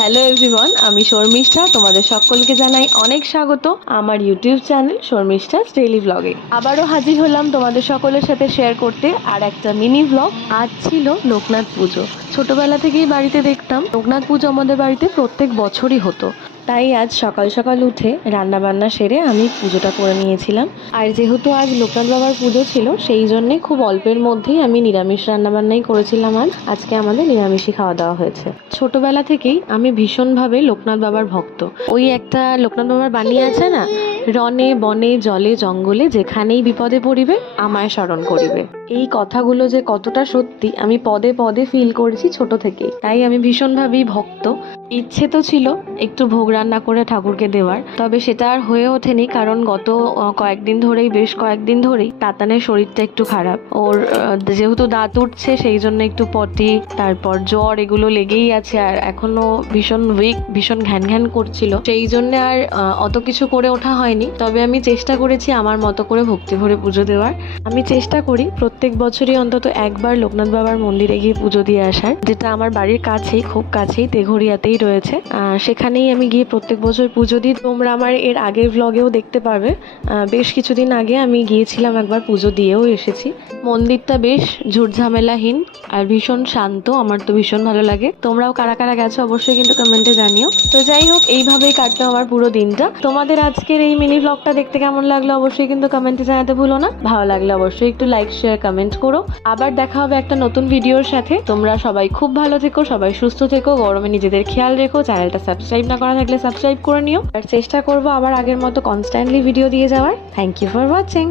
Hello everyone, আমি শর্মিষ্ঠা। তোমাদের সকলকে জানাই অনেক স্বাগত আমার ইউটিউব চ্যানেল শর্মিষ্ঠাস ডেইলি ব্লগে। আবারও হাজির হলাম তোমাদের সকলের সাথে শেয়ার করতে আর একটা মিনি ব্লগ। আজ ছিল লোকনাথ পুজো। ছোটবেলা থেকেই বাড়িতে দেখতাম লোকনাথ পুজো আমাদের বাড়িতে প্রত্যেক বছরই হতো। তাই আজ সকাল সকাল উঠে রান্না বান্না সেরে আমি পুজোটা করে নিয়েছিলাম। আর যেহেতু আজ লোকনাথ বাবার পুজো ছিল, সেই জন্যে খুব অল্পের মধ্যেই আমি নিরামিষ রান্নাবান্নাই করেছিলাম। আর আজকে আমাদের নিরামিষই খাওয়া দাওয়া হয়েছে। ছোটবেলা থেকেই আমি ভীষণভাবে লোকনাথ বাবার ভক্ত। ওই একটা লোকনাথ বাবার বাণী আছে না, রনে বনে জলে জঙ্গলে যেখানেই বিপদে পড়িবে আমায় স্মরণ করিবে। এই কথাগুলো যে কতটা সত্যি আমি পদে পদে ফিল করেছি ছোট থেকেই। তাই আমি ভীষণভাবেই ভক্ত। ইচ্ছে তো ছিল একটু ভোগ রান্না করে ঠাকুরকে দেওয়ার, তবে সেটা আর হয়ে ওঠেনি, কারণ গত বেশ কয়েকদিন ধরেই তাতানের শরীরটা একটু খারাপ। ওর যেহেতু দাঁত উঠছে, সেই জন্য একটু পটি, তারপর জ্বর, এগুলো লেগেই আছে। আর এখনো ভীষণ উইক, ভীষণ ঘ্যান ঘ্যান করছিল, সেই জন্য আর অত কিছু করে ওঠা হয়নি। তবে আমি চেষ্টা করেছি আমার মতো করে ভক্তি ভরে পুজো দেওয়ার। আমি চেষ্টা করি প্রত্যেক বছরই অন্তত একবার লোকনাথ বাবার মন্দিরে গিয়ে পুজো দিয়ে আসার, যেটা আমার বাড়ির কাছেই, খুব কাছেই, তেঘরিয়াতেই রয়েছে। সেখানেই আমি গিয়ে প্রত্যেক বছর পুজো দিই। তোমরা আমার এর আগের ব্লগেও দেখতে পারবে। বেশ কিছুদিন আগে আমি গিয়েছিলাম, একবার পুজো দিয়েও এসেছি। মন্দিরটা বেশ ঝুটঝামেলাহীন আর ভীষণ শান্ত। আমার তো ভীষণ ভালো লাগে। তোমরাও কারা কারা গেছো অবশ্যই কিন্তু কমেন্টে জানিও। তো যাই হোক, এইভাবেই কাটতো আমার পুরো দিনটা। তোমাদের আজকের এই মিনি ব্লগটা দেখতে কেমন লাগলো অবশ্যই কিন্তু কমেন্টে জানাতে ভুলো না। ভালো লাগলে অবশ্যই একটু লাইক, শেয়ার, কমেন্ট করো। আবার দেখা হবে একটা নতুন ভিডিওর সাথে। তোমরা সবাই খুব ভালো থেকো, সবাই সুস্থ থেকো, গরমে নিজেদের খেয়াল রেখো। চ্যানেলটা সাবস্ক্রাইব না করা থাকলে সাবস্ক্রাইব করে নিও। আর চেষ্টা করবো আবার আগের মতো কনস্ট্যান্টলি ভিডিও দিয়ে যাওয়ার। Thank you for watching.